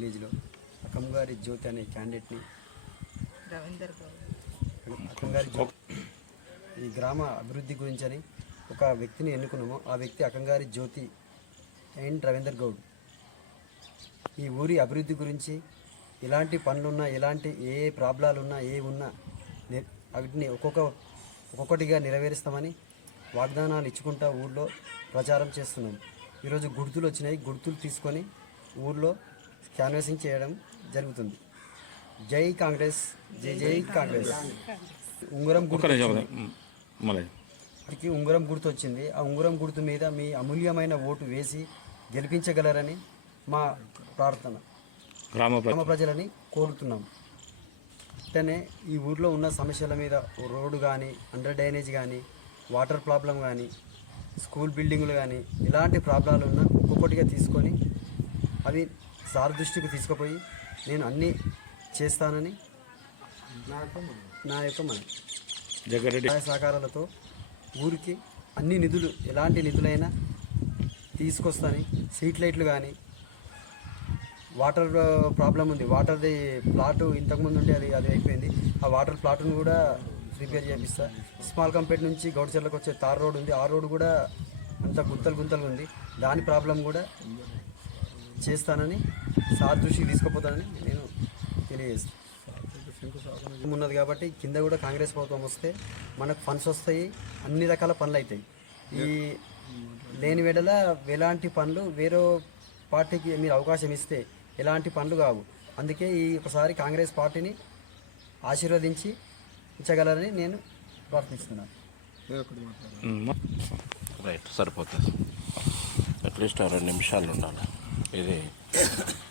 విలేజ్లో అకంగారి జ్యోతి అనే క్యాండిడేట్ని రవీందర్ జ్యోతి ఈ గ్రామ అభివృద్ధి గురించని ఒక వ్యక్తిని ఎన్నుకున్నాము. ఆ వ్యక్తి అకంగారి జ్యోతి అండ్ రవీందర్ గౌడ్. ఈ ఊరి అభివృద్ధి గురించి ఎలాంటి పనులున్నా ఎలాంటి ఏ ప్రాబ్లాలు ఉన్నా ఏ ఉన్నా వాటిని ఒక్కొక్క ఒక్కొక్కటిగా నెరవేరుస్తామని వాగ్దానాలు ఇచ్చుకుంటా ఊళ్ళో ప్రచారం చేస్తున్నాం. ఈరోజు గుర్తులు వచ్చినాయి. గుర్తులు తీసుకొని ఊళ్ళో క్యాన్వాసింగ్ చేయడం జరుగుతుంది. జై కాంగ్రెస్ జై జై కాంగ్రెస్. ఉంగరం గుర్తు ఉంగరం గుర్తు వచ్చింది. ఆ ఉంగరం గుర్తు మీద మీ అమూల్యమైన ఓటు వేసి గెలిపించగలరని మా ప్రార్థన. గ్రామ ప్ర- గ్రామ ప్రజలని కోరుతున్నాం. వెంటనే ఈ ఊర్లో ఉన్న సమస్యల మీద రోడ్డు కానీ అండర్ డ్రైనేజ్ కానీ వాటర్ ప్రాబ్లం కానీ స్కూల్ బిల్డింగులు కానీ ఎలాంటి ప్రాబ్లాలు ఉన్నా ఒక్కొక్కటిగా తీసుకొని అవి సార్ దృష్టికి తీసుకుపోయి నేను అన్నీ చేస్తానని నా యొక్క మనం జగ్గారెడ్డి. సహకారాలతో ఊరికి అన్ని నిధులు ఎలాంటి నిధులైనా తీసుకొస్తాని. స్ట్రీట్ లైట్లు కానీ వాటర్ ప్రాబ్లం ఉంది. వాటర్ది ప్లాట్ ఇంతకుముందు ఉండే అది అది అయిపోయింది. ఆ వాటర్ ప్లాట్ను కూడా రిపేర్ చేపిస్తా. స్మాల్ కంపేట్ నుంచి గౌడ్చెర్లకు వచ్చే తార్ రోడ్ ఉంది. ఆ రోడ్ కూడా అంత గుంతలు గుంతలు ఉంది. దాని ప్రాబ్లం కూడా చేస్తానని సార్ దృష్టికి తీసుకుపోతానని నేను తెలియజేస్తాను. ఉన్నది కాబట్టి కింద కూడా కాంగ్రెస్ ప్రభుత్వం వస్తే మనకు ఫండ్స్ వస్తాయి అన్ని రకాల పనులు అవుతాయి. ఈ లేని వేడల ఎలాంటి పనులు వేరే పార్టీకి మీరు అవకాశం ఇస్తే ఎలాంటి పనులు కావు. అందుకే ఈ ఒకసారి కాంగ్రెస్ పార్టీని ఆశీర్వదించి ఇచ్చగలరని నేను ప్రార్థిస్తున్నాను. రైట్ సరిపోతుంది. అట్లీస్ట్ రెండు నిమిషాలు ఉండాలి. Edeyim.